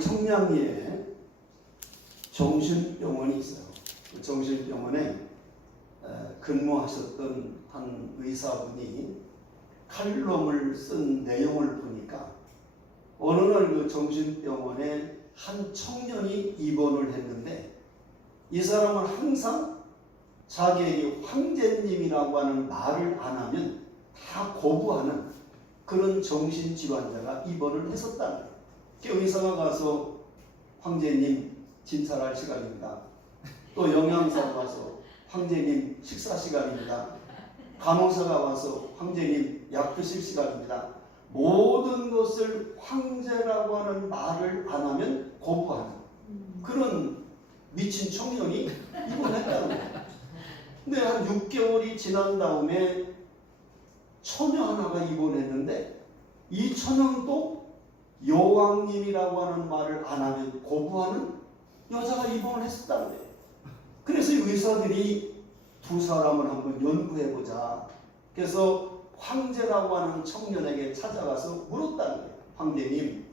서울 청량리에 정신병원이 있어요. 그 정신병원에 근무하셨던 한 의사분이 칼럼을 쓴 내용을 보니까 어느 날 그 정신병원에 한 청년이 입원을 했는데 이 사람은 항상 자기에게 황제님이라고 하는 말을 안 하면 다 거부하는 그런 정신질환자가 입원을 했었다는 거예요. 그 의사가 가서 황제님 진찰할 시간입니다. 또 영양사가 와서 황제님 식사 시간입니다. 간호사가 와서 황제님 약 드실 시간입니다. 모든 것을 황제라고 하는 말을 안 하면 거부하는 그런 미친 청년이 입원했다는 거예요. 근데 한 6개월이 지난 다음에 처녀 하나가 입원했는데 이 처녀도 여왕님이라고 하는 말을 안 하면 거부하는 여자가 입원을 했었다는 거예요. 그래서 의사들이 두 사람을 한번 연구해보자. 그래서 황제라고 하는 청년에게 찾아가서 물었다는 거예요. 황제님,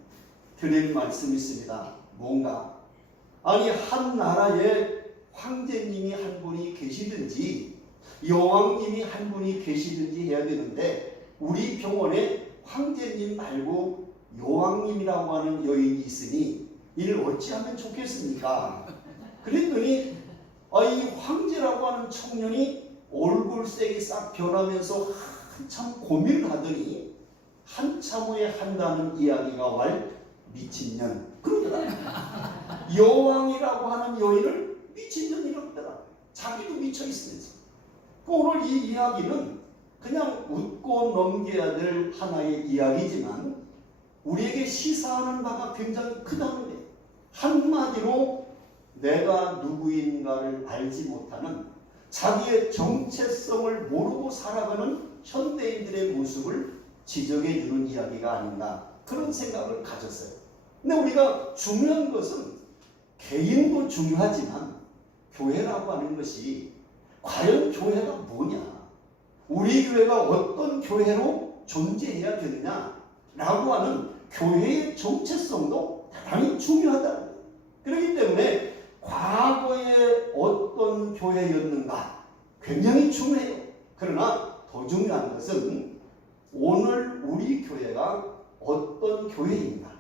드릴 말씀이 있습니다. 뭔가? 아니, 한 나라에 황제님이 한 분이 계시든지 여왕님이 한 분이 계시든지 해야 되는데 우리 병원에 황제님 말고 여왕님이라고 하는 여인이 있으니 이를 어찌하면 좋겠습니까? 그랬더니 이 황제라고 하는 청년이 얼굴색이 싹 변하면서 한참 고민을 하더니 한참 후에 한다는 이야기가 왈 미친년 그러더라. 여왕이라고 하는 여인을 미친년이라고 하더라. 자기도 미쳐있으면서. 오늘 이 이야기는 그냥 웃고 넘겨야 될 하나의 이야기지만 우리에게 시사하는 바가 굉장히 크다는 거예요. 한마디로 내가 누구인가를 알지 못하는 자기의 정체성을 모르고 살아가는 현대인들의 모습을 지적해 주는 이야기가 아닌가 그런 생각을 가졌어요. 근데 우리가 중요한 것은 개인도 중요하지만 교회라고 하는 것이 과연 교회가 뭐냐, 우리 교회가 어떤 교회로 존재해야 되느냐라고 하는 교회의 정체성도 대단히 중요하다는 거예요. 그렇기 때문에 과거에 어떤 교회였는가 굉장히 중요해요. 그러나 더 중요한 것은 오늘 우리 교회가 어떤 교회인가,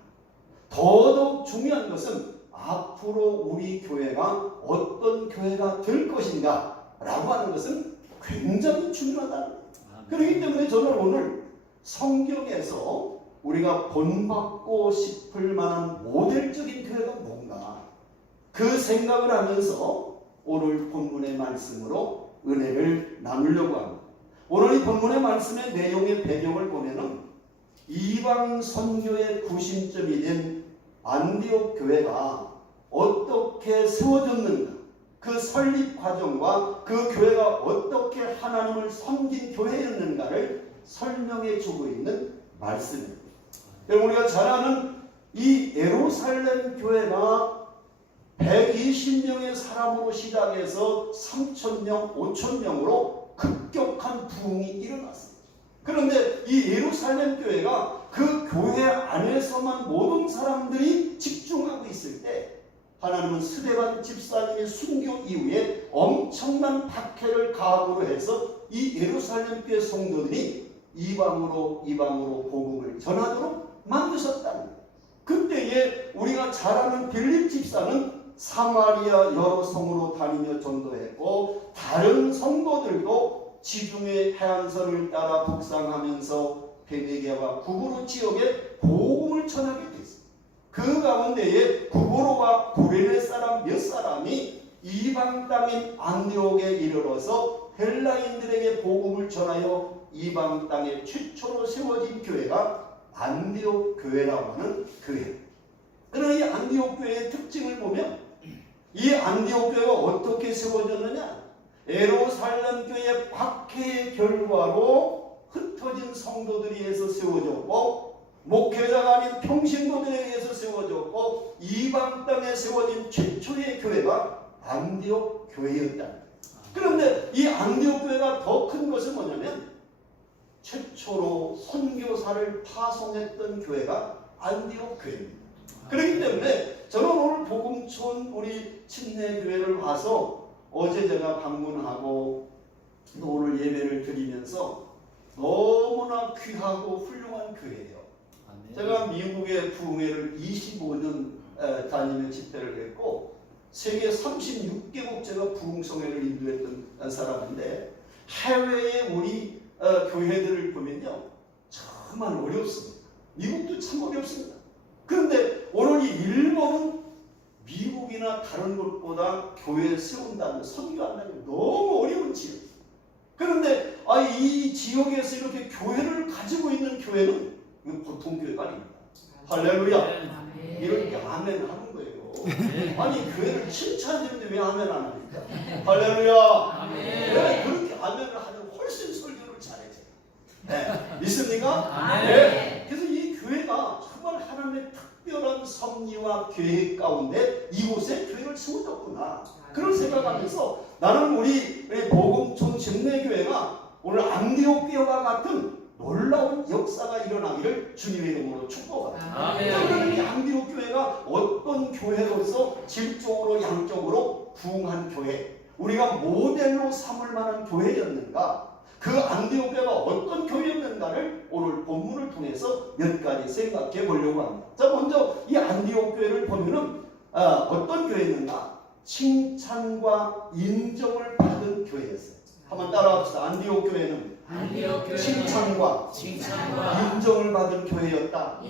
더더욱 중요한 것은 앞으로 우리 교회가 어떤 교회가 될 것인가 라고 하는 것은 굉장히 중요하다는 거예요. 그렇기 때문에 저는 오늘 성경에서 우리가 본받고 싶을 만한 모델적인 교회가 뭔가 그 생각을 하면서 오늘 본문의 말씀으로 은혜를 나누려고 합니다. 오늘 이 본문의 말씀의 내용의 배경을 보면은 이방 선교의 구심점이 된 안디옥 교회가 어떻게 세워졌는가, 그 설립 과정과 그 교회가 어떻게 하나님을 섬긴 교회였는가를 설명해 주고 있는 말씀입니다. 여러분, 우리가 잘 아는 이 예루살렘 교회가 120명의 사람으로 시작해서 3,000명, 5,000명으로 급격한 부흥이 일어났습니다. 그런데 이 예루살렘 교회가 그 교회 안에서만 모든 사람들이 집중하고 있을 때 하나님은 스데반 집사님의 순교 이후에 엄청난 박해를 가함으로 해서 이 예루살렘 교회 성도들이 이방으로 복음을 전하도록 만드셨다는 거예요. 그때에 우리가 잘 아는 빌립 집사는 사마리아 여러 성으로 다니며 전도했고 다른 성도들도 지중해 해안선을 따라 북상하면서 베네게와 구브로 지역에 복음을 전하게 됐습니다. 그 가운데에 구브로와 구레네 사람 몇 사람이 이방 땅인 안디옥에 이르러서 헬라인들에게 복음을 전하여 이방 땅에 최초로 세워진 교회가 안디옥 교회라고 하는 교회. 그러나 이 안디옥 교회의 특징을 보면 이 안디옥 교회가 어떻게 세워졌느냐? 예루살렘 교회의 박해의 결과로 흩어진 성도들에 의해서 세워졌고 목회자가 아닌 평신도들에 의해서 세워졌고 이방 땅에 세워진 최초의 교회가 안디옥 교회였다. 그런데 이 안디옥 교회가 더 큰 것은 뭐냐면 최초로 선교사를 파송했던 교회가 안디옥 교회입니다. 그렇기 때문에 저는 오늘 복음촌 우리 침례교회를 와서 어제 제가 방문하고 또 오늘 예배를 드리면서 너무나 귀하고 훌륭한 교회예요. 제가 미국의 부흥회를 25년 다니며 집회를 했고 세계 36개국 제가 부흥성회를 인도했던 사람인데 해외의 우리 교회들을 보면요 정말 어렵습니다. 미국도 참 어렵습니다. 그런데 오늘 이 일본은 미국이나 다른 곳보다 교회 세운다는 선교한다는 게 너무 어려운 지역. 그런데 이 지역에서 이렇게 교회를 가지고 있는 교회는 이건 보통 교회가 아닙니다. 할렐루야. 이렇게 아멘 하는 거예요. 아니 교회를 칭찬하는데 왜 아멘 안 합니까? 할렐루야. 왜 그렇게 아멘을 하면 훨씬 설교를 잘해져요. 네. 믿습니까? 네. 그래서 이 교회가 정말 하나님의 특별한 섭리와 계획 가운데 이곳에 교회를 세워졌구나. 그런 생각하면서 나는 우리 복음촌 침례교회가 오늘 안디옥교회와 같은 놀라운 역사가 일어나기를 주님의 이름으로 축복합니다. 그러면 이 안디옥교회가 어떤 교회로서 질적으로 양적으로 부흥한 교회, 우리가 모델로 삼을 만한 교회였는가, 그 안디옥교회가 어떤 교회였는가를 오늘 본문을 통해서 몇 가지 생각해 보려고 합니다. 자, 먼저 이 안디옥교회를 보면은 어떤 교회였는가? 칭찬과 인정을 받은 교회였어요. 한번 따라합시다. 안디옥교회는 칭찬과 인정을 받은 교회였다.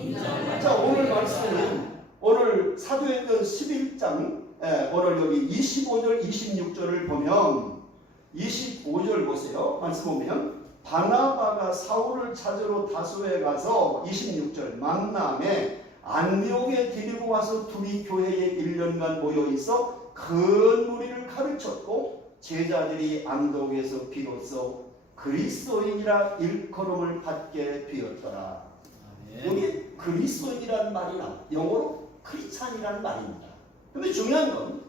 자, 오늘 말씀은 오늘 사도행전 11장 오늘 여기 25절 26절을 보면 25절 보세요. 말씀 보면 바나바가 사울을 찾으러 다소에 가서 26절 만남에 안디옥에 데리고 와서 둘이 교회에 1년간 모여 있어 큰 무리를 가르쳤고 제자들이 안디옥에서 비로소 그리스도인이라 일컬음을 받게 되었더라. 여기 그리스도인이라는 말이 나와요. 영어로 크리스찬이라는 말입니다. 근데 중요한 건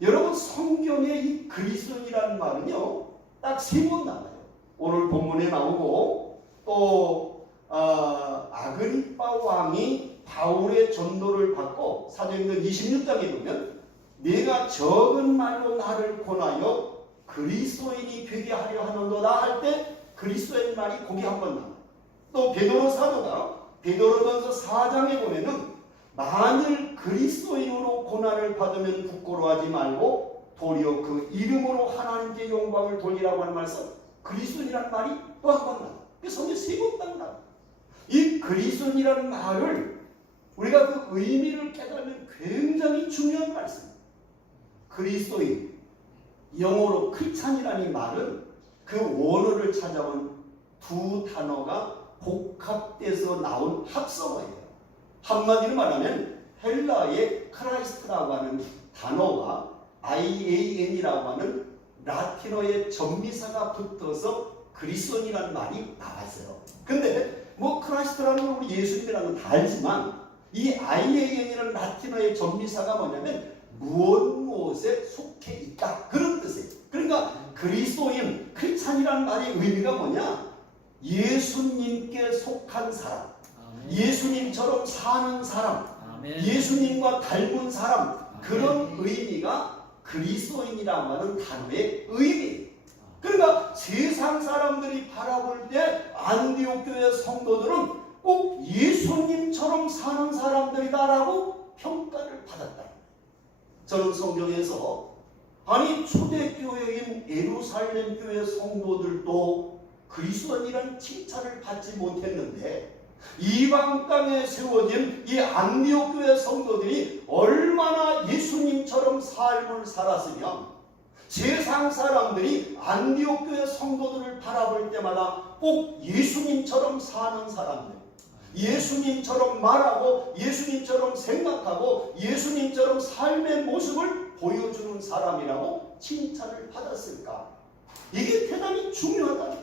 여러분 성경에 이 그리스도인이라는 말은요 딱 3번 나와요. 오늘 본문에 나오고 또 아그리빠 왕이 바울의 전도를 받고 사도행전 26장에 보면 내가 적은 말로 나를 권하여 그리스도인이 되게 하려 하는도다 할 때 그리스도인 말이 거기 한 번 나와요. 또 베드로 사도가 베드로전서 4장에 보면은 만일 그리스도인으로 고난을 받으면 부끄러워하지 말고 도리어 그 이름으로 하나님께 영광을 돌리라고 하는 말씀 그리스도인이라는 말이 또 한 번 나와요. 성경 3번 딱 나와요. 이 그리스도인이라는 말을 우리가 그 의미를 깨달으면 굉장히 중요한 말씀입니다. 그리스도인 영어로 크리스찬이라는 말은 그 원어를 찾아온 두 단어가 복합돼서 나온 합성어예요. 한마디로 말하면 헬라의 크라이스트라고 하는 단어와 IAN이라고 하는 라틴어의 전미사가 붙어서 그리스도인이라는 말이 나왔어요. 근데 뭐 크라이스트라는 건 우리 예수님이라는 건 다 알지만 이 IAN이라는 라틴어의 전미사가 뭐냐면 무엇에 속해 있다 그런 뜻이에요. 그러니까 그리스도인 크리스찬이라는 말의 의미가 뭐냐? 예수님께 속한 사람, 예수님처럼 사는 사람, 예수님과 닮은 사람, 그런 의미가 그리스도인이라고 하는 단어의 의미예요. 그러니까 세상 사람들이 바라볼 때 안디옥 교회 성도들은 꼭 예수님처럼 사는 사람들이다라고 평가를 받았다. 저는 성경에서 아니 초대교회인 예루살렘 교회 성도들도 그리스도인이라는 칭찬을 받지 못했는데 이방 땅에 세워진 이 안디옥 교회 성도들이 얼마나 예수님처럼 삶을 살았으면 세상 사람들이 안디옥 교회 성도들을 바라볼 때마다 꼭 예수님처럼 사는 사람들, 예수님처럼 말하고 예수님처럼 생각하고 예수님처럼 삶의 모습을 보여주는 사람이라고 칭찬을 받았을까? 이게 대단히 중요하다.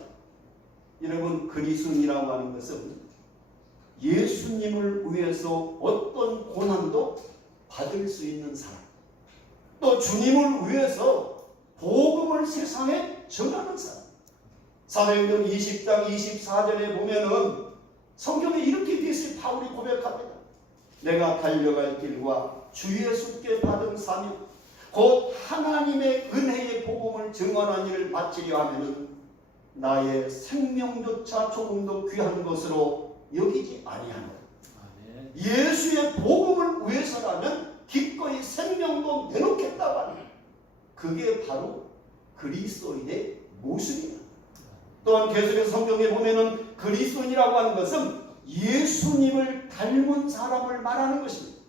여러분 그리스도인이라고 하는 것은 예수님을 위해서 어떤 고난도 받을 수 있는 사람, 또 주님을 위해서 복음을 세상에 전하는 사람. 사도행전 20장 24절에 보면은 성경에 이렇게 되어 바울이 고백합니다. 내가 달려갈 길과 주 예수께 받은 사명, 곧 하나님의 은혜의 복음을 증언한 일을 마치려 하면은 나의 생명조차 조금 더 귀한 것으로 여기지 아니하노라. 예수의 복음을 위해서라면 기꺼이 생명도 내놓겠다고 하는, 그게 바로 그리스도인의 모습입니다. 또한 계속해서 성경에 보면은 그리스도인이라고 하는 것은 예수님을 닮은 사람을 말하는 것입니다.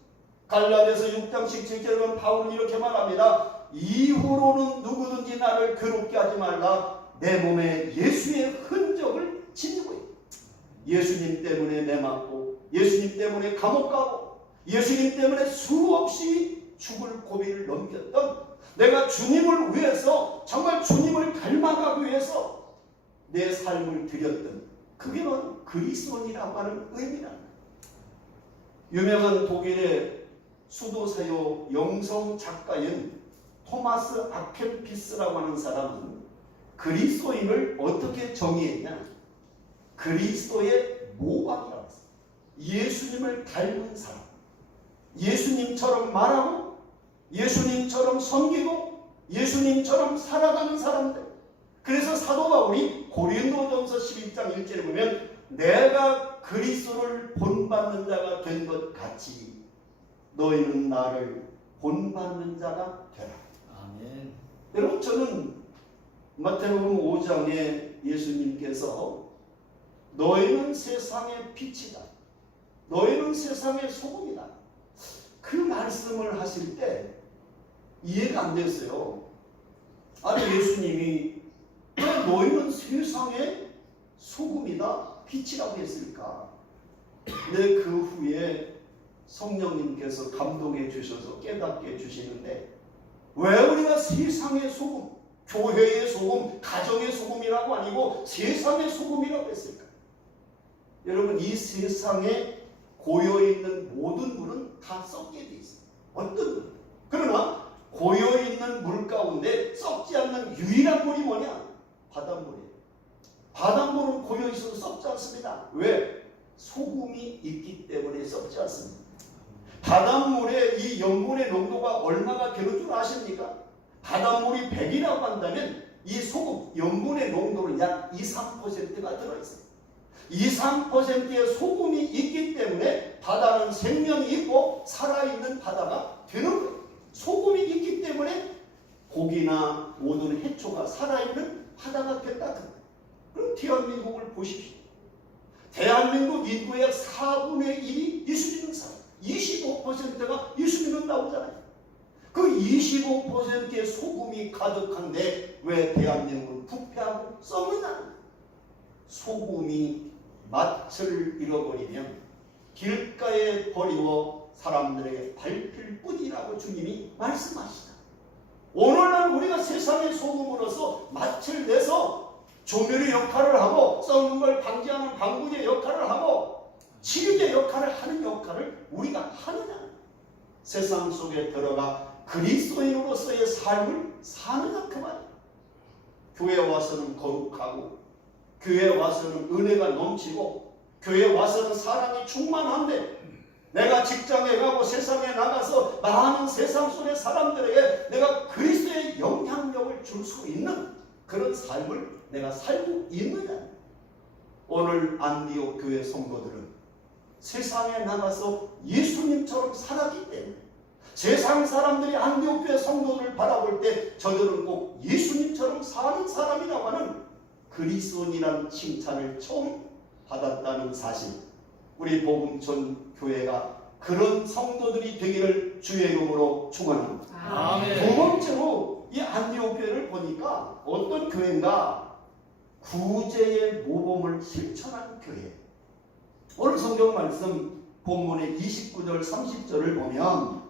갈라디아서 6장 17절에 보면 바울은 이렇게 말합니다. 이후로는 누구든지 나를 괴롭게 하지 말라. 내 몸에 예수의 흔적을 지니고 있다. 예수님 때문에 매 맞고, 예수님 때문에 감옥 가고, 예수님 때문에 수없이 죽을 고비를 넘겼던, 내가 주님을 위해서, 정말 주님을 닮아가기 위해서 내 삶을 드렸던, 그게 바로 그리스도인이라고 하는 의미랍니다. 유명한 독일의 수도사요 영성 작가인 토마스 아켄피스라고 하는 사람은 그리스도인을 어떻게 정의했냐? 그리스도의 모방이라고 했어요. 예수님을 닮은 사람, 예수님처럼 말하고, 예수님처럼 섬기고, 예수님처럼 살아가는 사람들. 그래서 사도 바울이 고린도전서 11장 1절에 보면 내가 그리스도를 본받는 자가 된 것 같이 너희는 나를 본받는 자가 되라. 아멘. 여러분, 저는 마태복음 5장에 예수님께서 너희는 세상의 빛이다, 너희는 세상의 소금이다, 그 말씀을 하실 때 이해가 안 됐어요. 아니, 예수님이 왜 너희는 세상의 소금이다, 빛이라고 했을까? 근데 그 후에 성령님께서 감동해 주셔서 깨닫게 해주시는데, 왜 우리가 세상의 소금, 교회의 소금, 가정의 소금이라고 아니고 세상의 소금이라고 했을까? 여러분, 이 세상에 고여있는 모든 물은 다 썩게 돼 있어요. 어떤 물? 그러나 고여있는 물 가운데 썩지 않는 유일한 물이 뭐냐? 바닷물이에요. 바닷물은 고여있어서 썩지 않습니다. 왜? 소금이 있기 때문에 썩지 않습니다. 바닷물에 이 염분의 농도가 얼마가 되는 줄 아십니까? 바닷물이 100이라고 한다면 이 소금, 염분의 농도는 약 2~3%가 들어있어요. 2~3%의 소금이 있기 때문에 바다는 생명이 있고 살아있는 바다가 되는 거예요. 소금이 있기 때문에 고기나 모든 해초가 살아있는 바다가 됐다. 그럼 대한민국을 보십시오. 대한민국 인구의 4분의 1이 예수 믿는 사람, 25%가 예수 믿는 나오잖아요. 그 25%의 소금이 가득한데 왜 대한민국은 부패하고 썩느냐? 소금이 맛을 잃어버리면 길가에 버리고 사람들에게 밟힐 뿐이라고 주님이 말씀하시다. 오늘날 우리가 세상의 소금으로서 맛을 내서 조미료 역할을 하고, 썩는 걸 방지하는 방부제 역할을 하고, 치료제 역할을 하는 역할을 우리가 하느냐? 세상 속에 들어가 그리스도인으로서의 삶을 사느냐, 그 말이에요. 교회 와서는 거룩하고, 교회 와서는 은혜가 넘치고, 교회 와서는 사랑이 충만한데, 내가 직장에 가고 세상에 나가서 많은 세상 속의 사람들에게 내가 그리스도의 영향력을 줄 수 있는 그런 삶을 내가 살고 있느냐? 오늘 안디옥 교회 성도들은 세상에 나가서 예수님처럼 살았기 때문에 세상 사람들이 안디옥 교회 성도들을 바라볼 때 저들은 꼭 예수님처럼 사는 사람이라고 하는 그리스도인이라는 칭찬을 처음 받았다는 사실, 우리 복음촌 교회가 그런 성도들이 되기를 주의 이름으로 축원합니다. 아멘. 두 번째로 이 안디옥 교회를 보니까 어떤 교회인가? 구제의 모범을 실천한 교회. 오늘 성경 말씀 본문의 29절 30절을 보면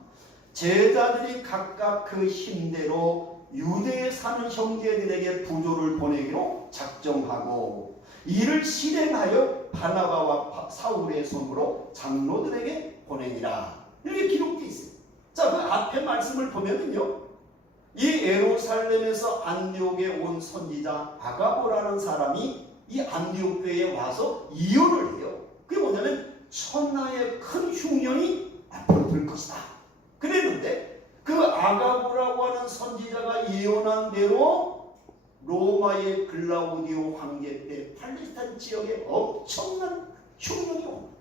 제자들이 각각 그 힘대로 유대에 사는 형제들에게 부조를 보내기로 작정하고 이를 실행하여 바나바와 사울의 손으로 장로들에게 보내니라. 이렇게 기록되어 있어요. 자, 그 앞에 말씀을 보면은요, 이 예루살렘에서 안디옥에 온 선지자 아가보라는 사람이 이 안디옥 교회에 와서 이혼을 해요. 그게 뭐냐면 천하의 큰 흉년이 앞으로 될 것이다 그랬는데, 그 아가보라고 하는 선지자가 예언한 대로 로마의 글라우디오 황제 때 팔레스타인 지역에 엄청난 흉년이 옵니다.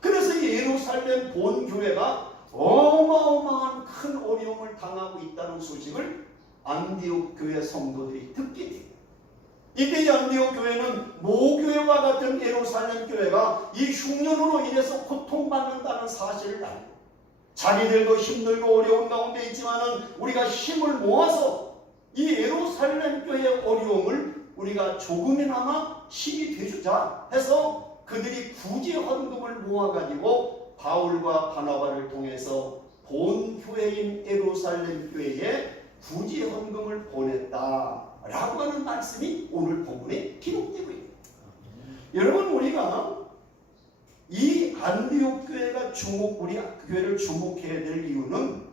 그래서 예루살렘 본교회가 어마어마한 큰 어려움을 당하고 있다는 소식을 안디옥 교회 성도들이 듣게 됩니다. 이때 안디옥 교회는 모교회와 같은 예루살렘 교회가 이 흉년으로 인해서 고통받는다는 사실을 알고, 자기들도 힘들고 어려운 가운데 있지만은 우리가 힘을 모아서 이 예루살렘 교회의 어려움을 우리가 조금이나마 힘이 되주자 해서 그들이 구제 헌금을 모아가지고 바울과 바나바를 통해서 본교회인 예루살렘 교회에 구제 헌금을 보냈다라고 하는 말씀이 오늘 본문에 기록되고 있습니다. 여러분, 우리가 이 안디옥 교회가 우리 교회를 주목해야 될 이유는,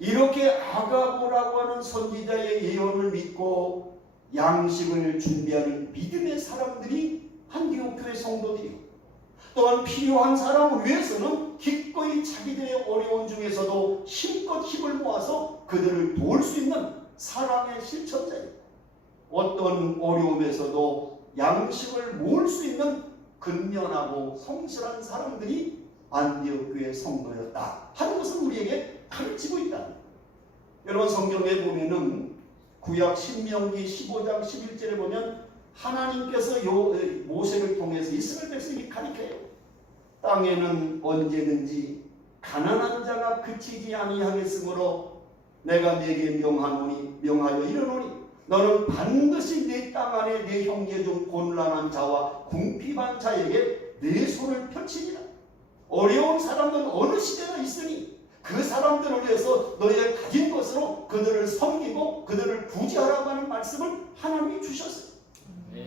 이렇게 아가보라고 하는 선지자의 예언을 믿고 양식을 준비하는 믿음의 사람들이 안디옥 교회 성도들이고, 또한 필요한 사람을 위해서는 기꺼이 자기들의 어려운 중에서도 힘껏 힘을 모아서 그들을 도울 수 있는 사랑의 실천자예요. 어떤 어려움에서도 양식을 모을 수 있는 근면하고 성실한 사람들이 안디옥 교회 성도였다 하는 것을 우리에게 가르치고 있다. 여러분, 성경에 보면은 구약 신명기 15장 11절에 보면 하나님께서 모세를 통해서 이스라엘 백성이 가르쳐요. 땅에는 언제든지 가난한 자가 그치지 아니하겠으므로 내가 네게 명하여 이르노니 너는 반드시 네 땅 안에 네 형제 중 곤란한 자와 궁핍한 자에게 네 손을 펼치리라. 어려운 사람들은 어느 시대나 있으니 그 사람들을 위해서 너희의 가진 것으로 그들을 섬기고 그들을 구제하라고 하는 말씀을 하나님이 주셨어요.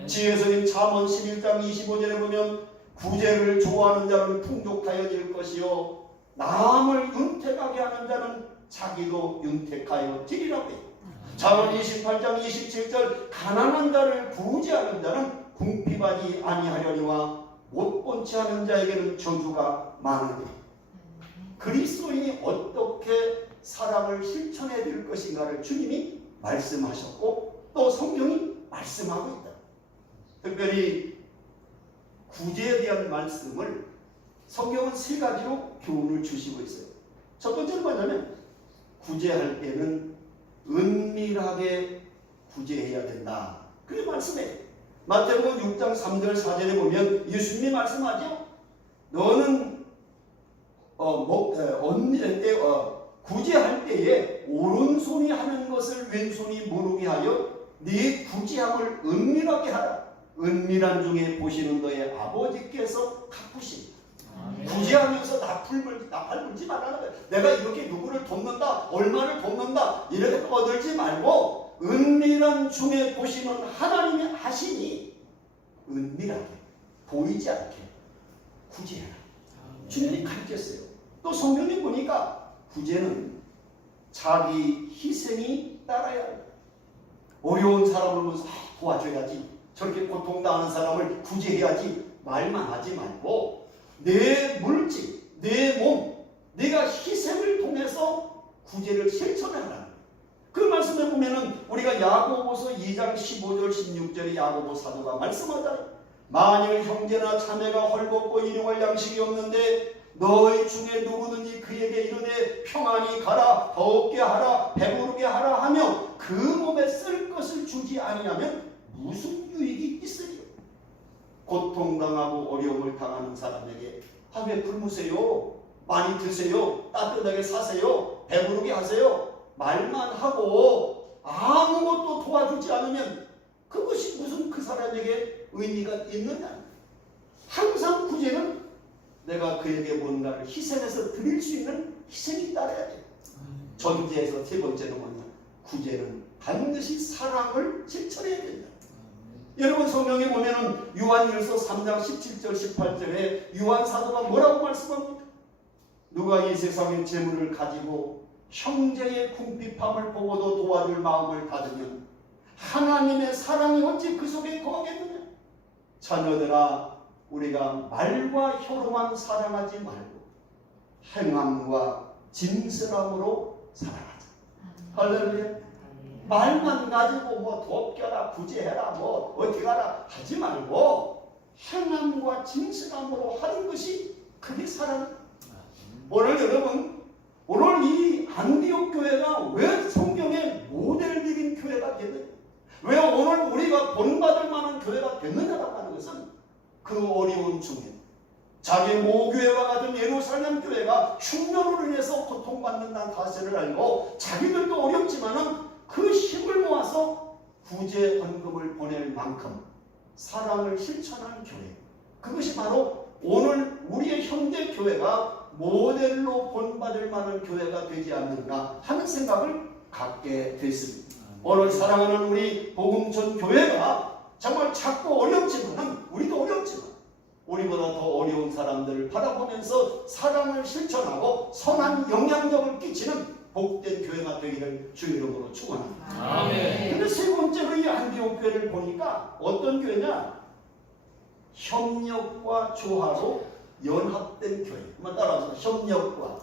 지혜서인 잠언 11장 25절에 보면 구제를 좋아하는 자는 풍족하여질 것이요 남을 윤택하게 하는 자는 자기도 윤택하여 지리라고 해요. 잠언 28장 27절 가난한 자를 구제하는 자는 궁핍하지 아니하려니와 못본 채 하는 자에게는 저주가 많으니. 그리스도인이 어떻게 사랑을 실천해야 될 것인가를 주님이 말씀하셨고 또 성경이 말씀하고 있다. 특별히 구제에 대한 말씀을 성경은 세 가지로 교훈을 주시고 있어요. 첫 번째는 뭐냐면 구제할 때는 은밀하게 구제해야 된다. 그렇게 말씀해요. 마태복음 6장 3절 4절에 보면 예수님이 말씀하죠. 너는 구제할 때에 오른손이 하는 것을 왼손이 모르게 하여 네 구제함을 은밀하게 하라. 은밀한 중에 보시는 너의 아버지께서 갚으십니다. 구제하면서 나팔 불지 말라는 거예요. 내가 이렇게 누구를 돕는다, 얼마를 돕는다 이렇게 떠들지 말고 은밀한 중에 보시는 하나님의 아시니 은밀하게 보이지 않게 구제하라. 주님이 가르쳤어요. 또 성경에 보니까 구제는 자기 희생이 따라야 해요. 어려운 사람을 보면서 도와줘야지, 저렇게 고통당하는 사람을 구제해야지 말만 하지 말고 내 물질, 내 몸, 내가 희생을 통해서 구제를 실천하라. 그 말씀에 보면은 우리가 야고보서 2장 15절 16절에 야고보 사도가 말씀하잖아요. 만일 형제나 자매가 헐벗고 일용할 양식이 없는데 너희 중에 누구든지 그에게 이르되 평안히 가라, 더럽게 하라, 배부르게 하라 하며 그 몸에 쓸 것을 주지 아니하면 무슨 유익이 있으리요? 고통당하고 어려움을 당하는 사람에게 왜 굶으세요? 많이 드세요? 따뜻하게 사세요? 배부르게 하세요? 말만 하고 아무것도 도와주지 않으면 그것이 무슨 그 사람에게 의미가 있느냐? 항상 구제는 내가 그에게 뭔가를 희생해서 드릴 수 있는 희생이 따라야 돼. 전제에서 세 번째는 뭐냐? 구제는 반드시 사랑을 실천해야 된다. 여러분, 성경에 보면은 요한일서 3장 17절 18절에 요한 사도가 뭐라고 말씀합니까? 누가 이 세상의 재물을 가지고 형제의 궁핍함을 보고도 도와줄 마음을 가지면 하나님의 사랑이 어찌 그 속에 거하겠느냐? 자녀들아, 우리가 말과 혀로만 사랑하지 말고 행함과 진실함으로 살아가자. 할렐루야. 말만 가지고 뭐 돕겨라, 구제해라, 뭐 어떻게 하라 하지 말고 행함과 진실함으로 하는 것이 그게 사랑. 오늘 여러분, 오늘 이 안디옥 교회가 왜 성경의 모델적인 교회가 되느냐, 왜 오늘 우리가 본받을 만한 교회가 됐느냐라고 하는 것은 그 어려운 중에 자기 모교회와 같은 예루살렘 교회가 흉년으로 인해서 고통받는다는 사실을 알고 자기들도 어렵지만은 그 힘을 모아서 구제 헌금을 보낼 만큼 사랑을 실천하는 교회, 그것이 바로 오늘 우리의 현대 교회가 모델로 본받을 만한 교회가 되지 않는가 하는 생각을 갖게 됐습니다. 오늘 사랑하는 우리 복음전 교회가 정말 작고 어렵지만, 우리도 어렵지만 우리보다 더 어려운 사람들을 바라보면서 사랑을 실천하고 선한 영향력을 끼치는 복된 교회가 되기를 주 이름으로 축원합니다. 그런데 세 번째로 이 안디옥 교회를 보니까 어떤 교회냐? 협력과 조화로 연합된 교회. 한번 따라하세요. 협력과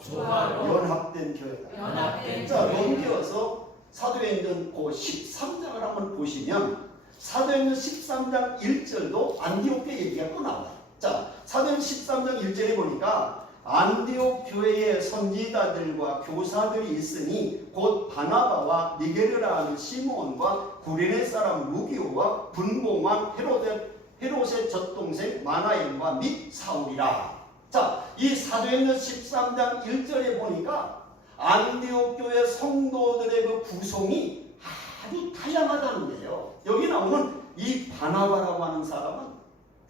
조화로 연합된 교회다. 자, 넘겨서 사도행전 13장을 한번 보시면 사도행전 13장 1절도 안디옥 교회 얘기가 또 나와요. 자, 사도행전 13장 1절에 보니까 안디옥 교회의 선지자들과 교사들이 있으니 곧 바나바와 니게르라 하는 시몬과 구레네 사람 루기오와 분봉왕 헤롯의 젖동생 마나엘과 및 사울이라. 자, 이 사도행전 13장 1절에 보니까 안디옥 교회 성도들의 그 구성이 아주 다양하다는데요. 여기 나오는 이 바나바라고 하는 사람은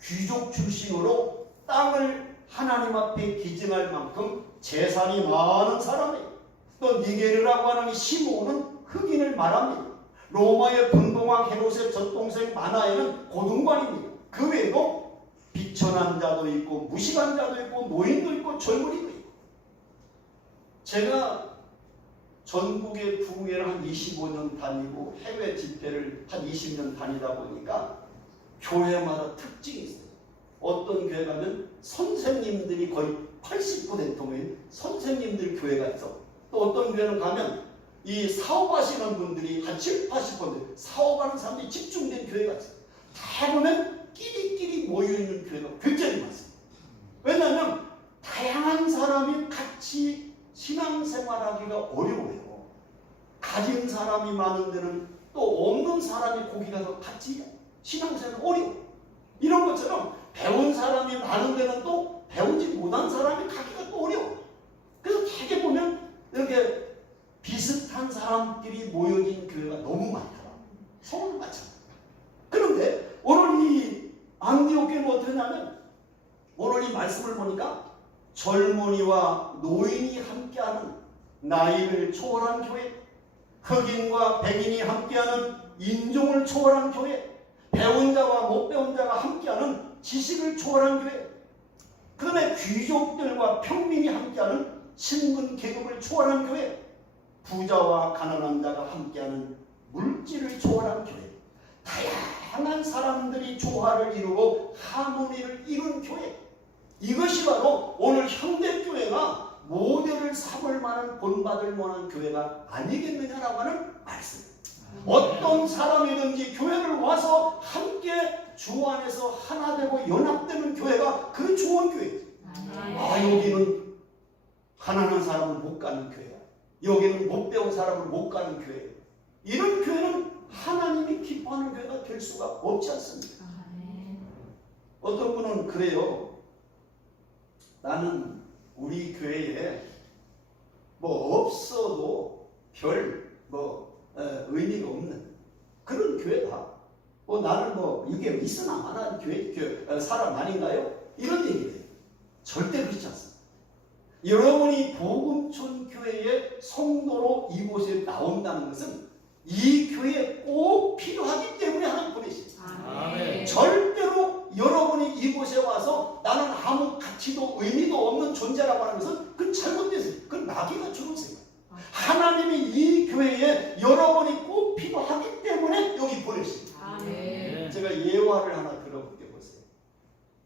귀족 출신으로 땅을 하나님 앞에 기증할 만큼 재산이 많은 사람이에요. 또 니게르라고 하는 시몬은 흑인을 말합니다. 로마의 분봉왕 헤롯의 젖동생 마나엘은 고등관입니다. 그 외에도 비천한 자도 있고 무식한 자도 있고 노인도 있고 젊은이도 있고. 제가 전국의 부흥회를 한 25년 다니고 해외 집회를 한 20년 다니다 보니까 교회마다 특징이 있어요. 어떤 교회 가면 선생님들이 거의 89%의 선생님들 교회가 있어. 또 어떤 교회는 가면 이 사업하시는 분들이 한 7, 80% 사업하는 사람들이 집중된 교회가 있어요. 다 보면 끼리끼리 모여있는 교회가 굉장히 많습니다. 왜냐하면 다양한 사람이 같이 신앙생활하기가 어려워요. 가진 사람이 많은 데는 또 없는 사람이 거기 가서 같이 신앙생활 어려워요. 이런 것처럼 배운 사람이 많은 데는 또 배우지 못한 사람이 가기가 또 어려워. 그래서 되게 보면 이렇게 비슷한 사람끼리 모여진 교회가 너무 많더라고요. 서울 마찬가지. 그런데 오늘 이 안디옥 교회는 어떻게 하냐면 오늘 이 말씀을 보니까 젊은이와 노인이 함께하는 나이를 초월한 교회, 흑인과 백인이 함께하는 인종을 초월한 교회, 배운 자와 못 배운 자가 함께하는 지식을 초월한 교회, 그 다음에 귀족들과 평민이 함께하는 신분 계급을 초월한 교회, 부자와 가난한 자가 함께하는 물질을 초월한 교회, 다양한 사람들이 조화를 이루고 하모니를 이룬 교회, 이것이 바로 오늘 현대교회가 모델을 삼을 만한 본받을 만한 교회가 아니겠느냐라고 하는 말씀. 어떤 사람이든지 교회를 와서 함께 주 안에서 하나 되고 연합되는 교회가 그 좋은 교회죠. 여기는 가난한 사람은 못 가는 교회야. 여기는 못 배운 사람은 못 가는 교회야. 이런 교회는 하나님이 기뻐하는 교회가 될 수가 없지 않습니까? 어떤 분은 그래요. 나는 우리 교회에 뭐 없어도 별 의미가 없는 그런 교회다. 나는 이게 있으나 마나 교회 사람 아닌가요? 이런 얘기를 해요. 절대 그렇지 않습니다. 여러분이 복음촌 교회의 성도로 이곳에 나온다는 것은 이 교회에 꼭 필요하기 때문에 하나님 보내십니다. 절대로 여러분이 이곳에 와서 나는 아무 가치도 의미도 없는 존재라고 하는 것은 그건 잘못됐어요. 그건 마귀가 주는 생각. 하나님이 이 교회에 여러분이 꼭 필요하기 때문에 여기 보내십니다. 제가 예화를 하나 들어볼게 보세요.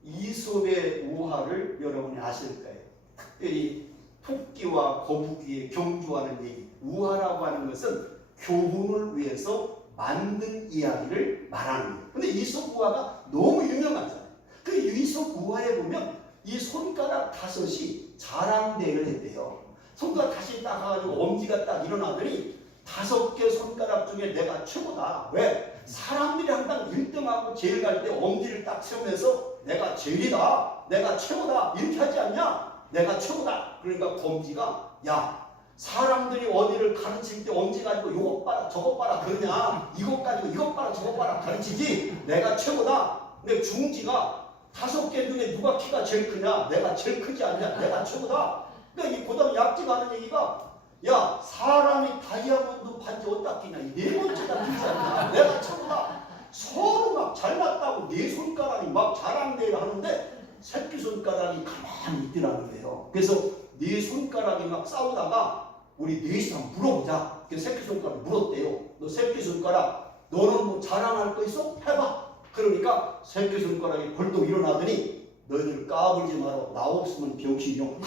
이솝의 우화를 여러분이 아실 거예요. 특별히 토끼와 거북이의 경주하는 얘기. 우화라고 하는 것은 교훈을 위해서 만든 이야기를 말하는 거예요. 근데 이솝 우화가 너무 유명하잖아요. 그 이솝 우화에 보면 이 손가락 5이 자랑대회를 했대요. 손가락 다시 딱 가가지고 엄지가 딱 일어나더니 5개 손가락 중에 내가 최고다. 왜? 사람들이 항상 1등하고 제일 갈 때 엄지를 딱 세우면서 내가 제일이다. 내가 최고다. 이렇게 하지 않냐? 내가 최고다. 그러니까 검지가 야, 사람들이 어디를 가르칠 때 엄지 가지고 이것 봐라 저것 봐라 그러냐? 이것 가지고 이것 봐라 저것 봐라 가르치지. 내가 최고다. 근데 중지가 5개 중에 누가 키가 제일 크냐? 내가 제일 크지 않냐? 내가 최고다. 그러니까 이 고등 약지가 하는 얘기가 야, 사람이 다이아몬드 반지 어디다 끼냐? 이 4번째다 끼지 않냐? 내가 최고다. 서로 막 잘났다고 4손가락이 막 자랑대회를 하는데 새끼손가락이 가만히 있더라는 거예요. 그래서 4손가락이 막 싸우다가 우리 넷이서 물어보자. 그래서 새끼손가락이 물었대요. 너 새끼손가락 너는 뭐 자랑할 거 있어? 해봐. 그러니까 새끼손가락이 벌떡 일어나더니 너희들 까불지 마라. 나 없으면 병신이요.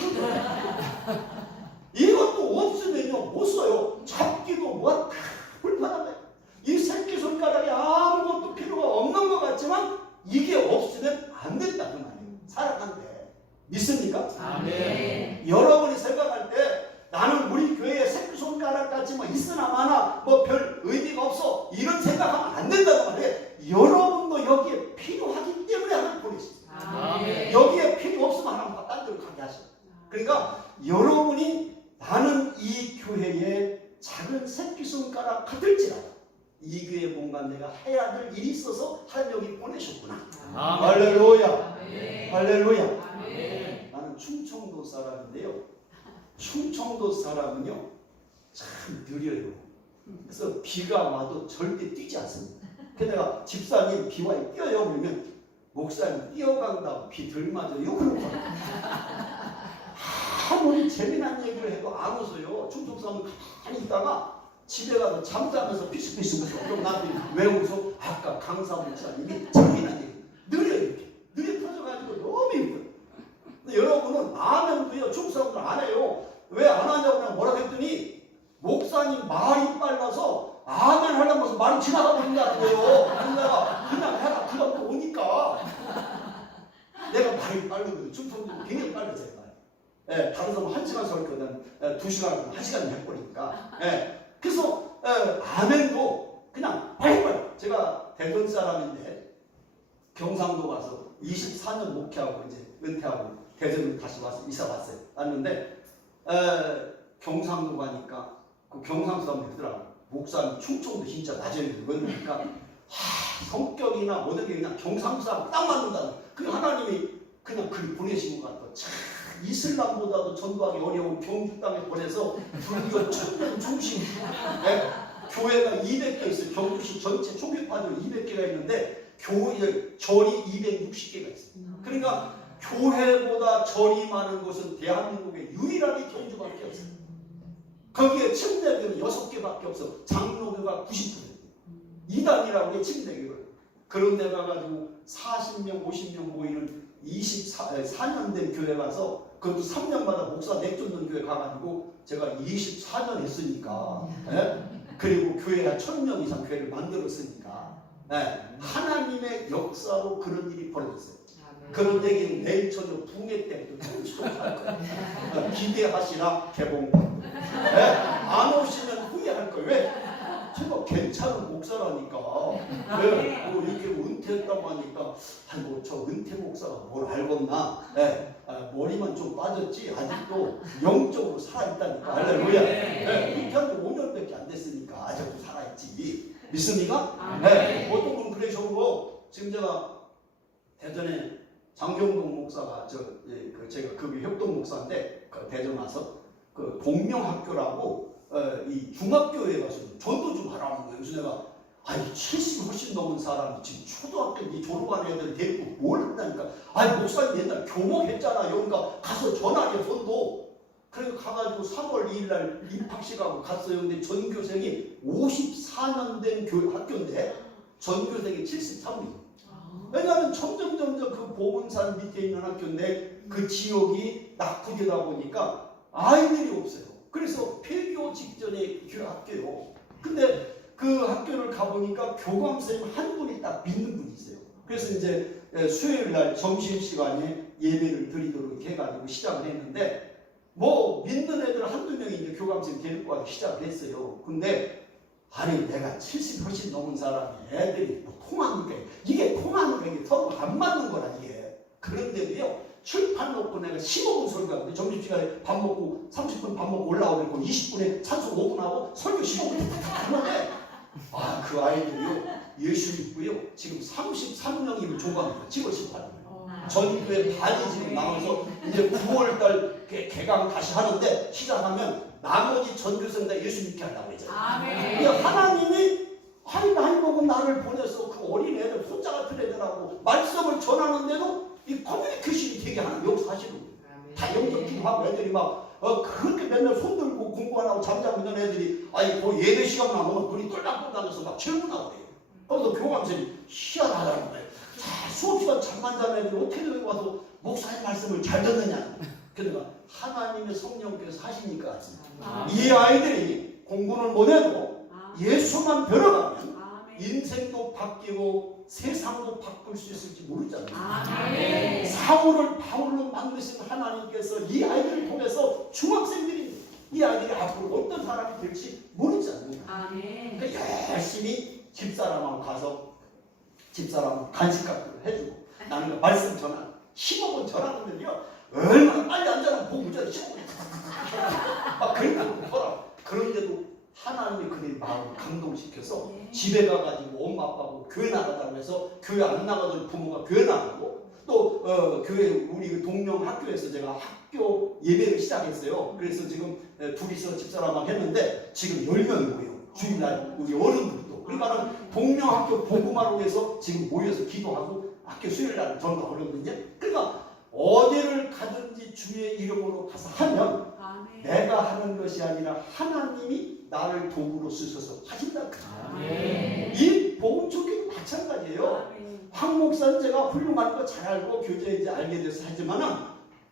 이것도 없으면요 못 써요. 잡기도 뭐다 불편한데 이 새끼손가락이 아무것도 필요가 없는 것 같지만 이게 없으면 안 된다는 말이에요. 살아간대. 믿습니까? 아멘. 여러분이 생각할 때 나는 우리 교회에 새끼손가락 같이 뭐 있으나 마나 뭐 별 의미가 없어 이런 생각하면 안 된다는 말이에요. 여러분도 여기에 필요하기 때문에 하나님 보내셨어요. 여기에 필요 없으면 하나님 딴 데로 가게 하셔요. 그러니까 여러분이 나는 이 교회에 작은 새끼손가락 같을지라도 이 교회에 뭔가 내가 해야 될 일이 있어서 하나님이 보내셨구나. 할렐루야. 할렐루야. 나는 충청도 사람인데요. 충청도 사람은요 참 느려요. 그래서 비가 와도 절대 뛰지 않습니다. 그래서 내가 집사님 비 와요 뛰어요 그러면 목사님 뛰어간다고 비 덜 맞아요 그러고 아무리 재미난 얘기를 해도 안 웃어요. 충청도 사람은 가만히 있다가 집에 가서 잠자면서 피식피식 웃어. 그럼 나한테 왜 웃어? 아까 강사 목사님이 재미난 얘기 느려 이렇게 느려 터져가지고 너무 힘들어. 근데 여러분은 아멘도요 중국 사람들 안 해요. 왜 안 하냐고 그냥 뭐라 했더니 목사님 말이 빨라서 아멘 하려면서 말이 지나가 버린다는 거예요. 그러다가 그냥 해라 그냥 또 오니까 내가 말이 빠르거든. 충청도 굉장히 빨라져요. 예, 다른 사람은 1시간 설거든 2시간, 1시간 해버리니까. 예, 그래서 아멘도 그냥 빨리빨리. 제가 대전 사람인데 경상도 가서 24년 목회하고 이제 은퇴하고 대전으로 다시 와서 이사 왔어요. 왔는데 경상도 가니까 그 경상도 사람들 그러더라고. 목사님 충청도 진짜 맞아요. 그러니까 성격이나 모든 게 그냥 경상도 사람 딱 맞는다는. 그 하나님이 그냥 글 보내신 것 같아. 참 이슬람보다도 전도하기 어려운 경주 땅에 보내서 불교 천년 중심 교회가 200개 있어요. 경주시 전체 초교파들 200개가 있는데 교회 절이 260개가 있어요. 그러니까 교회보다 절이 많은 곳은 대한민국에 유일하게 경주밖에 없어요. 거기에 침례교는 6개밖에 없어. 장로교가 90%. 이단이라고 해 침례교를. 그런 데 가가지고 40명 50명 모이는 24년 된 교회 가서 그것도 3년마다 목사 내쫓는 교회 가가지고 제가 24년 했으니까 그리고 교회가 1000명 이상 교회를 만들었으니까 하나님의 역사로 그런 일이 벌어졌어요. 그런 얘기는 내일 저녁 붕괴 때도 조금씩 할 거예요. 기대하시라 개봉. 안 오시면 후회할 거예요. 왜? 제가 괜찮은 목사라니까. 왜? 뭐 이렇게 은퇴했다고 하니까 아이고 저 은퇴 목사가 뭘 알겠나. 머리만 좀 빠졌지 아직도 영적으로 살아있다니까. 할렐루야. 은퇴한 지 5년밖에 안 됐으니까 아직도 살아있지. 믿습니까? 어떤 분은 그러셔고 지금 제가 대전에 장경동 목사가 제가 그 협동 목사인데 그 대전 와서 그 동명학교라고 이 중학교에 가서 전도 좀 하라는 거예요. 그래서 내가 아니 70 훨씬 넘은 사람이 지금 초등학교 졸업한 애들 데리고 뭘 한다니까. 아니 목사님 옛날 교목했잖아요. 그러니까 가서 전화해 전도. 그래서 가가지고 3월 2일날 입학식하고 갔어요. 근데 전교생이 54년 된 학교인데 전교생이 73명. 왜냐하면 점점 그 보문산 밑에 있는 학교인데 그 지역이 낙후되다 보니까 아이들이 없어요. 그래서 폐교 직전에 학교요. 근데 그 학교를 가보니까 교감선생님 한 분이 딱 믿는 분이세요. 그래서 이제 수요일 날 점심시간에 예배를 드리도록 해가지고 시작을 했는데 뭐 믿는 애들 한두 명이 이제 교감선생님 데리고 와서 시작을 했어요. 근데 아니 내가 70 훨씬 넘은 사람이 애들이 뭐 통하는 게 이게 통하는 게 서로 안 맞는 거라 이게. 그런데도요 출판 놓고 내가 15분 설교하고 점심시간에 밥 먹고 30분 밥 먹고 올라오고 20분에 찬송 5분하고 설교 15분 하는데 그 아이들이요 예수 믿고요 지금 33명이면 조각입니다. 7월 18일 전교회 반이 지금 나와서 이제 9월달 개강 다시 하는데 시작하면 나머지 전교생 다 예수 믿게 하려고 했잖아요. 하나님이 나이 먹은 나를 보내서 그 어린 애들 혼자 같은 애들하고 말씀을 전하는데도 이 커뮤니케이션이 되게 하는 역사하시는 거예요. 다 영적 기도하고 애들이 막 그렇게 맨날 손들고 공부 안 하고 잠자고 있는 애들이 그 예배 시간 나오면 눈이 똘랑똘랑해서 막 질문하고 그래요. 그래서 교감선생님이 희한하다는 거예요. 자, 수업시간 잠만 자는 애들이 어떻게 여기 와서 목사님 말씀을 잘 듣느냐. 그러니까 하나님의 성령께서 하시니까 이 아이들이 공부는 못해도 예수만 변화가면 인생도 바뀌고 세상도 바꿀 수 있을지 모르잖아요. 사울을 바울로 만드신 하나님께서 이 아이들을 통해서 중학생들이 이 아이들이 앞으로 어떤 사람이 될지 모르잖아요. 그러니까 열심히 집사람하고 가서 집사람 간식 갖고 해주고 나는 그 말씀 전화 15분 전화하면요 얼마나 빨리 앉아라 보고 전에 15분 막 그런 거라. 그런데도 하나님이 그들의 마음을 감동시켜서 집에 가가지고 엄마 아빠하고 교회 나가자고 해서 교회 안 나가던 부모가 교회 나가고 또 교회 우리 동명 학교에서 제가 학교 예배를 시작했어요. 그래서 지금 둘이서 집사람하고 했는데 지금 10명이 모여요. 주일날 우리 어른들도 그러니까 동명학교 복음화로 해서 지금 모여서 기도하고 학교 수요일날 전도하고 그러거든요. 그러니까 어디를 가든지 주의 이름으로 가서 하면 내가 하는 것이 아니라 하나님이 나를 도구로 쓰셔서 하신다. 이 복음 전개도 마찬가지예요. 황 목사는 제가 훌륭한 거 잘 알고 교제에 이제 알게 돼서 하지만은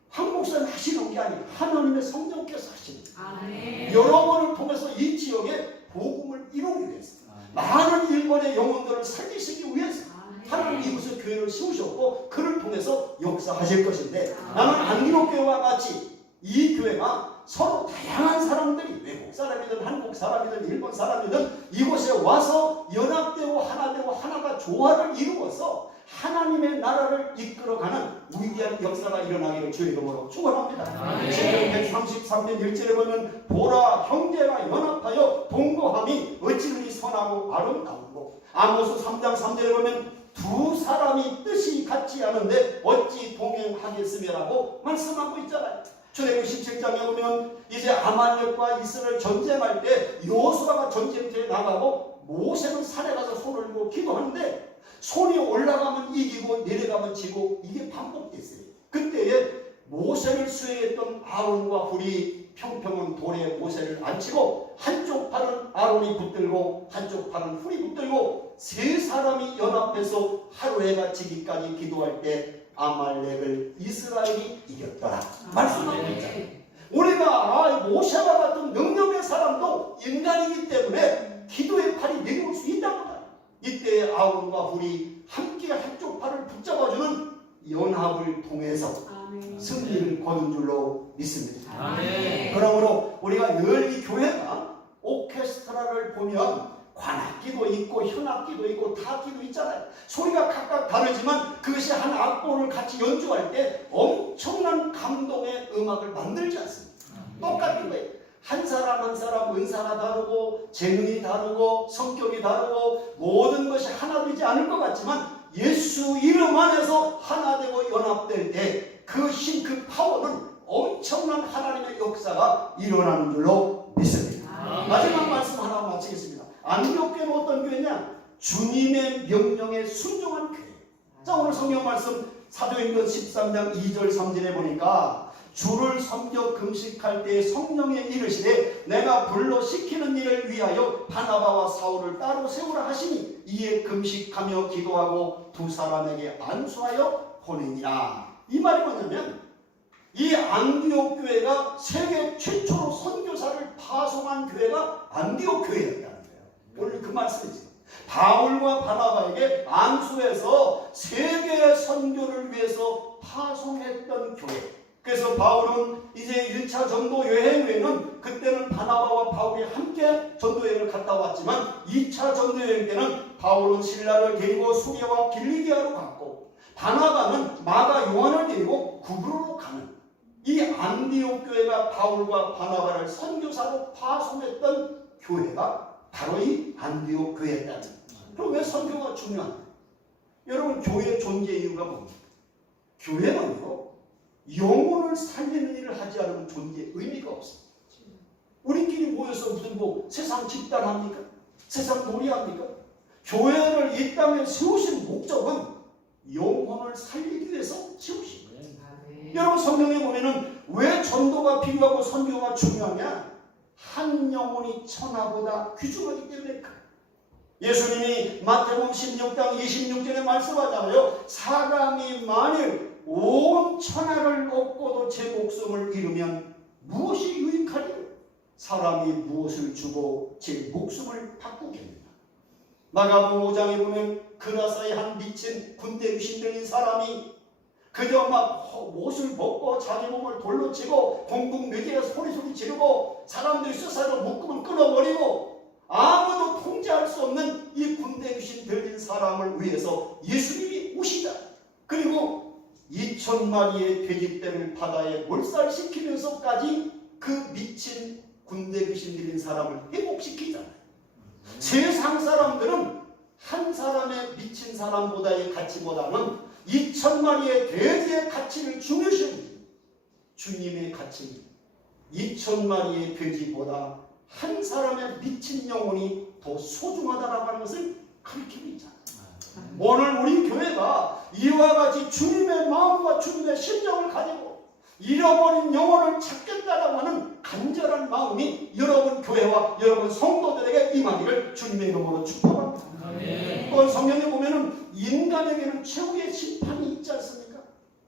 황 목사는 하시는 게 아니고 하나님의 성령께서 하시는 거예요. 여러분을 통해서 이 지역에 복음을 이루기 위해서 많은 일본의 영혼들을 살리시기 위해서 하나님 이곳에 교회를 세우셨고 그를 통해서 역사하실 것인데 나는 안기록교회와 같이 이 교회가 서로 다양한 사람들이 외국 사람이든 한국 사람이든 일본 사람이든 이곳에 와서 연합되고 하나되고 하나가 조화를 이루어서 하나님의 나라를 이끌어가는 위대한 역사가 일어나기를 주의 이름으로 축원합니다. 시편 133편 1절에 보면 보라 형제가 연합하여 동거함이 어찌 그리 선하고 아름다운고. 아모스 3장 3절에 보면 두 사람이 뜻이 같지 않은데 어찌 동행하겠으며라고 말씀하고 있잖아요. 출애굽기 17장에 보면 이제 아말렉과 이스라엘 전쟁할 때 여호수아가 전쟁터에 나가고 모세는 산에 가서 손을 들고 기도하는데 손이 올라가면 이기고 내려가면 지고 이게 반복됐어요. 그때에 모세를 수행했던 아론과 훌이 평평한 돌에 모세를 앉히고 한쪽 팔은 아론이 붙들고 한쪽 팔은 훌이 붙들고 세 사람이 연합해서 하루해가 지기까지 기도할 때 아말렉을 이스라엘이 이겼더라 말씀하고 있잖아요. 우리가 모세와 같은 능력의 사람도 인간이기 때문에 기도의 팔이 내려올 수 있다는 거예요. 이때 아론과 훌이 함께 한쪽 팔을 붙잡아주는 연합을 통해서 승리를 거둔 줄로 믿습니다. 그러므로 우리가 늘 이 교회가 오케스트라를 보면 관악기도 있고 현악기도 있고 타악기도 있잖아요. 소리가 각각 다르지만 그것이 한 악보를 같이 연주할 때 엄청난 감동의 음악을 만들지 않습니까? 똑같은 거예요. 한 사람 한 사람 은사가 다르고 재능이 다르고 성격이 다르고 모든 것이 하나 되지 않을 것 같지만 예수 이름 안에서 하나 되고 연합될 때 그 힘, 그 파워는 엄청난 하나님의 역사가 일어나는 줄로 믿습니다. 마지막 말씀 하나 마치겠습니다. 안디옥교회는 어떤 교회냐? 주님의 명령에 순종한 교회. 자, 오늘 성경 말씀 사도행전 13장 2절 3절에 보니까 주를 섬겨 금식할 때 성령의 이르시되 내가 불러 시키는 일을 위하여 바나바와 사울을 따로 세우라 하시니 이에 금식하며 기도하고 두 사람에게 안수하여 보내니라. 이 말이 뭐냐면 이 안디옥 교회가 세계 최초로 선교사를 파송한 교회가 안디옥 교회였다는 거예요. 오늘 그 말씀이지. 바울과 바나바에게 안수해서 세계 선교를 위해서 파송했던 교회. 그래서 바울은 이제 1차 전도 여행 후에는 그때는 바나바와 바울이 함께 전도 여행을 갔다 왔지만 2차 전도 여행 때는 바울은 신라를 데리고 수리아와 길리기아로 갔고 바나바는 마가 요한을 데리고 구브로로 가는 이 안디옥 교회가 바울과 바나바를 선교사로 파송했던 교회가 바로 이 안디옥 교회였다는 거예요. 그럼 왜 선교가 중요한가요? 여러분 교회의 존재 이유가 뭡니까? 교회는요 영혼을 살리는 일을 하지 않으면 존재의 의미가 없습니다. 우리끼리 모여서 무슨 뭐 세상 집단합니까? 세상 놀이합니까? 교회를 이 땅에 세우신 목적은 영혼을 살리기 위해서 세우신 거예요. 여러분 성경에 보면은 왜 전도가 필요하고 선교가 중요하냐? 한 영혼이 천하보다 귀중하기 때문에 예수님이 마태복음 16장 26절에 말씀하잖아요. 사람이 만일 온 천하를 얻고도 제 목숨을 잃으면 무엇이 유익하리요? 사람이 무엇을 주고 제 목숨을 바꾸겠느냐? 마가복음 5장에 보면 그라사의 한 미친 군대 귀신 들린 사람이 그저 막 옷을 벗고 자기 몸을 돌로 치고 공공묘지에 소리 지르고 사람들이 쇠사로 묶으면 끊어버리고 아무도 통제할 수 없는 이 군대 귀신 들린 사람을 위해서 예수님이 오시다. 그리고 2,000마리의 돼지떼를 바다에 몰살시키면서까지 그 미친 군대 귀신 들린 사람을 회복시키잖아요. 세상 사람들은 한 사람의 미친 사람보다의 가치보다는 2,000마리의 돼지의 가치를 중요시합니다. 주님의 가치는 2,000마리의 돼지보다 한 사람의 미친 영혼이 더 소중하다라고 하는 것을 가르치고 있잖아요. 오늘 우리 교회가 이와 같이 주님의 마음과 주님의 심정을 가지고 잃어버린 영혼을 찾겠다라고 하는 간절한 마음이 여러분 교회와 여러분 성도들에게 임하기를 주님의 이름으로 축복합니다. 또 성경에 보면은 인간에게는 최후의 심판이 있지 않습니까?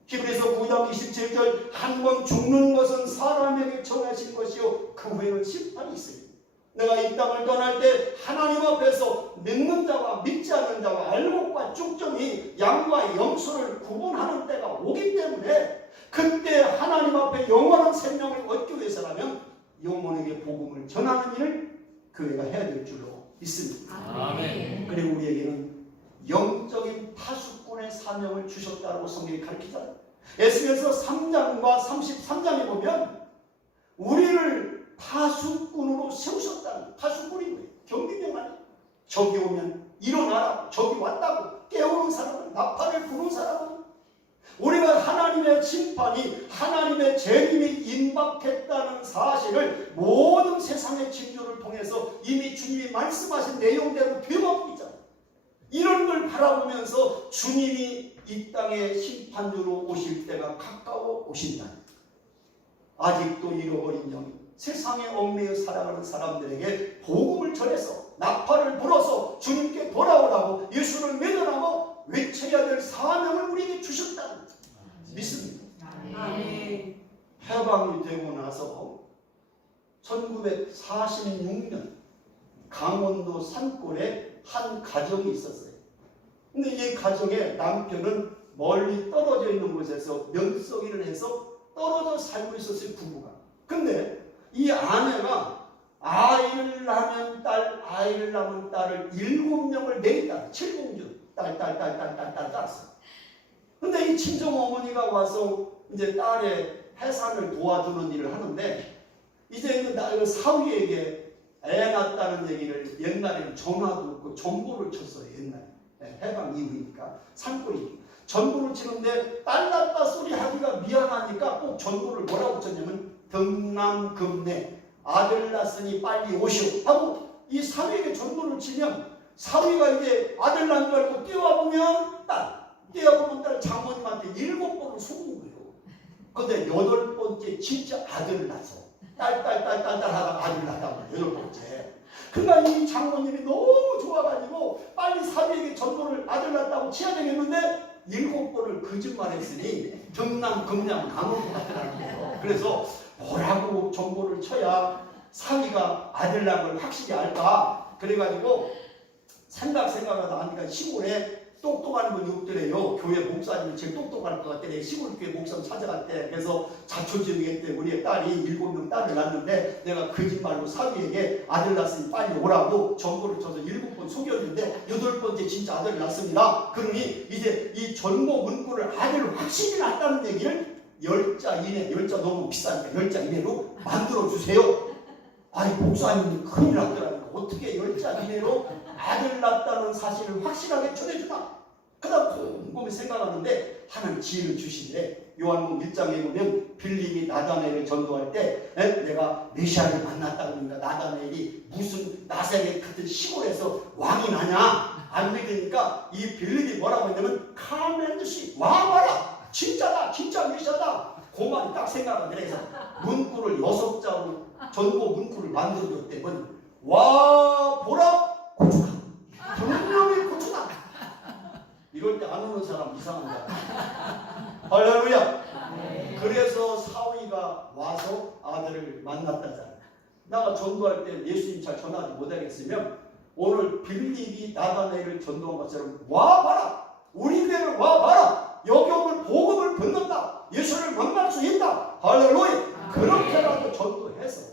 히브리서 9장 27절 한 번 죽는 것은 사람에게 정하신 것이요 그 후에는 심판이 있습니다. 내가 이 땅을 떠날 때 하나님 앞에서 믿는 자와 믿지 않는 자와 알곡과 쭉정이 양과 염소를 구분하는 때가 오기 때문에 그때 하나님 앞에 영원한 생명을 얻기 위해서라면 영혼에게 복음을 전하는 일을 교회가 해야 될 줄로 믿습니다. 아멘. 그리고 우리에게는 영적인 파수꾼의 사명을 주셨다고 성경이 가르치잖아요. 에스겔서 3장과 33장에 보면 우리를 파수꾼으로 세우셨다는 파수꾼이 뭐예요? 경비병 아니에요. 적이 오면 일어나라. 적이 왔다고 깨우는 사람은 나팔을 부는 사람은 우리가 하나님의 심판이 하나님의 재림이 임박했다는 사실을 모든 세상의 징조를 통해서 이미 주님이 말씀하신 내용대로 되어가고 있잖아요. 이런 걸 바라보면서 주님이 이 땅에 심판주로 오실 때가 가까워 오신다. 아직도 잃어버린 영이 세상에 얽매여 살아가는 사람들에게 복음을 전해서 나팔을 불어서 주님께 돌아오라고 예수를 믿으라고 외쳐야 될 사명을 우리에게 주셨다는 거죠. 믿습니다. 아멘. 해방이 되고 나서 1946년 강원도 산골에 한 가정이 있었어요. 근데 이 가정의 남편은 멀리 떨어져 있는 곳에서 면석이를 해서 떨어져 살고 있었어요, 부부가. 근데 이 아내가 아이를 낳으면 딸, 아이를 낳으면 딸을 7명을 내리다 7공주 딸 따랐어요. 근데 이 친정 어머니가 와서 이제 딸의 해산을 도와주는 일을 하는데 이제 그 사위에게 애 낳았다는 얘기를 옛날에는 전화도 없고 전보를 쳤어요. 옛날에 해방 이후니까 산골이 전보를 치는데 딸 낳았다 소리 하기가 미안하니까 꼭 전보를 뭐라고 쳤냐면 등남금내 아들 낳았으니 빨리 오시오 하고 이 사위에게 전보를 치면 사위가 이제 아들 낳은 줄 알고 뛰어보면 딸, 뛰어보면 딸 장모님한테 7번을 속은 거예요. 근데 8번째 진짜 아들을 낳았어. 딸 하다가 아들 낳았다고 8번째. 그러니까 이 장모님이 너무 좋아가지고 빨리 사위에게 전도를 아들 낳았다고 치야 되겠는데 7번을 거짓말했으니 등남 금남 나물 것 같다는 거예요. 그래서 뭐라고 정보를 쳐야 사위가 아들 낳은 걸 확실히 알까? 그래가지고 생각하다 하니까 시골에 똑똑한 분이 없더래요. 교회 목사님이 제일 똑똑할 것 같더래. 시골 교회 목사 찾아갈 때. 그래서 자초지종에 때 우리 딸이 7명 딸을 낳았는데 내가 거짓말로 사위에게 아들 낳았으니 빨리 오라고 정보를 쳐서 7번 속였는데 8번째 진짜 아들을 낳습니다. 그러니 이제 이 전모 문구를 아들을 확실히 낳았다는 얘기를 10자 이내, 10자 너무 비싸니까 10자 이내로 만들어주세요. 아니 목사님이 큰일 났더라고요. 어떻게 10자 이내로 아들 낳았다는 사실을 확실하게 전해주나? 그 다음 곰곰이 생각하는데 하나님 지혜를 주시는데 요한복음 1장에 보면 빌립이 나다나엘을 전도할 때 내가 메시아를 만났다 그러니까 나다나엘이 무슨 나사렛 같은 시골에서 왕이 나냐 안 믿으니까 이 빌립이 뭐라고 했냐면 카멘드시 와봐라 진짜다 진짜 메시아다 그 말이 딱 생각하는데 그래서 문구를 6자로 전도 문구를 만들어줬대면 와 보라 고추다 분명히 고추다 이럴 때 안 오는 사람 이상한다. 할렐루야. 그래서 사위가 와서 아들을 만났다잖아. 나가 전도할 때 예수님 잘 전하지 못하겠으면 오늘 빌립이 나다나엘을 전도한 것처럼 와봐라 우리 교회를 와봐라 여기 오면 복음을 듣는다 예수를 만날 수 있다. 할렐루야. 그렇게라도 전도해서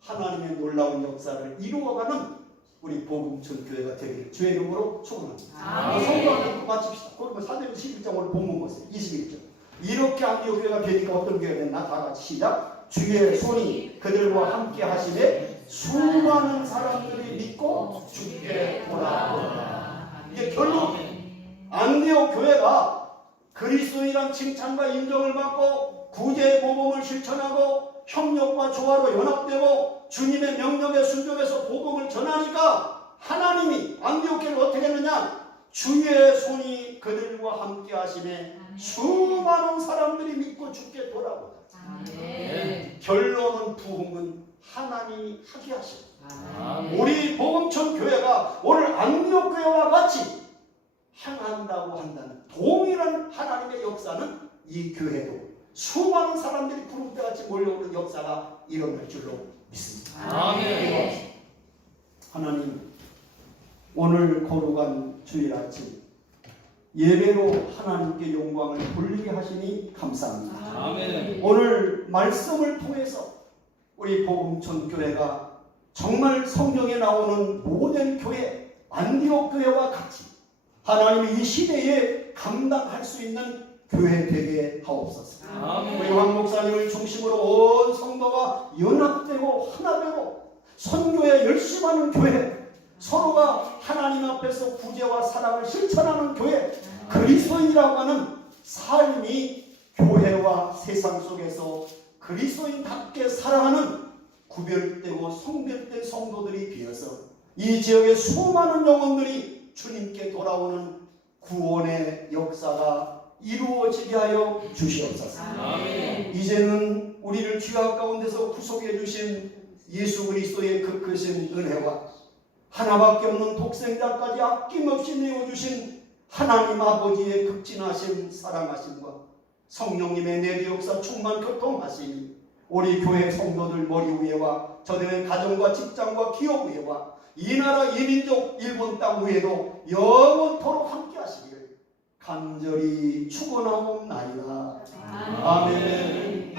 하나님의 놀라운 역사를 이루어가는 우리 복음천 교회가 되기를 주의 이름으로 축원합니다. 성도 하나 또 마칩시다. 그러면 사도행 11장 오늘 본문 보세요. 21절. 이렇게 안디옥 교회가 되니까 어떤 교회가 됐나? 다 같이 시작. 주의 손이 그들과 함께 하심에 수많은 사람들이 믿고 주께 돌아오더라. 이게 결론. 안디옥 교회가 그리스도인이란 칭찬과 인정을 받고 구제의 모범을 실천하고 협력과 조화로 연합되고 주님의 명령에 순종해서 복음을 전하니까 하나님이 안디옥 교회를 어떻게 했느냐? 주의 손이 그들과 함께 하심에 수많은 사람들이 믿고 주께 돌아오다. 결론은 부흥은 하나님이 하게 하십니다. 우리 복음천 교회가 오늘 안디옥 교회와 같이 향한다고 한다는 동일한 하나님의 역사는 이 교회도 수많은 사람들이 구름대같이 몰려오는 역사가 일어날 줄로 믿습니다. 아멘. 하나님 오늘 거룩한 주일 아침 예배로 하나님께 영광을 돌리게 하시니 감사합니다. 아멘. 오늘 말씀을 통해서 우리 복음천 교회가 정말 성경에 나오는 모든 교회 안디옥 교회와 같이 하나님이 이 시대에 감당할 수 있는 교회 되게 하옵소서. 아멘. 우리 황 목사님을 중심으로 온 성도가 연합되고 하나되고 선교에 열심하는 교회, 서로가 하나님 앞에서 구제와 사랑을 실천하는 교회, 그리스도인이라고 하는 삶이 교회와 세상 속에서 그리스도인답게 살아가는 구별되고 성별된 성도들이 되어서 이 지역의 수많은 영혼들이 주님께 돌아오는 구원의 역사가 이루어지게 하여 주시옵소서. 아멘. 이제는 우리를 죄악 가운데서 구속해 주신 예수 그리스도의 그 크신 은혜와 하나밖에 없는 독생자까지 아낌없이 내어주신 하나님 아버지의 극진하신 사랑하심과 성령님의 내리 역사 충만 교통하심이 우리 교회 성도들 머리 위에와 저들의 가정과 직장과 기업 위에와 이 나라 이 민족 일본 땅 위에도 영원토록 함께 하시기를 간절히 축원하옵나이다. 아멘.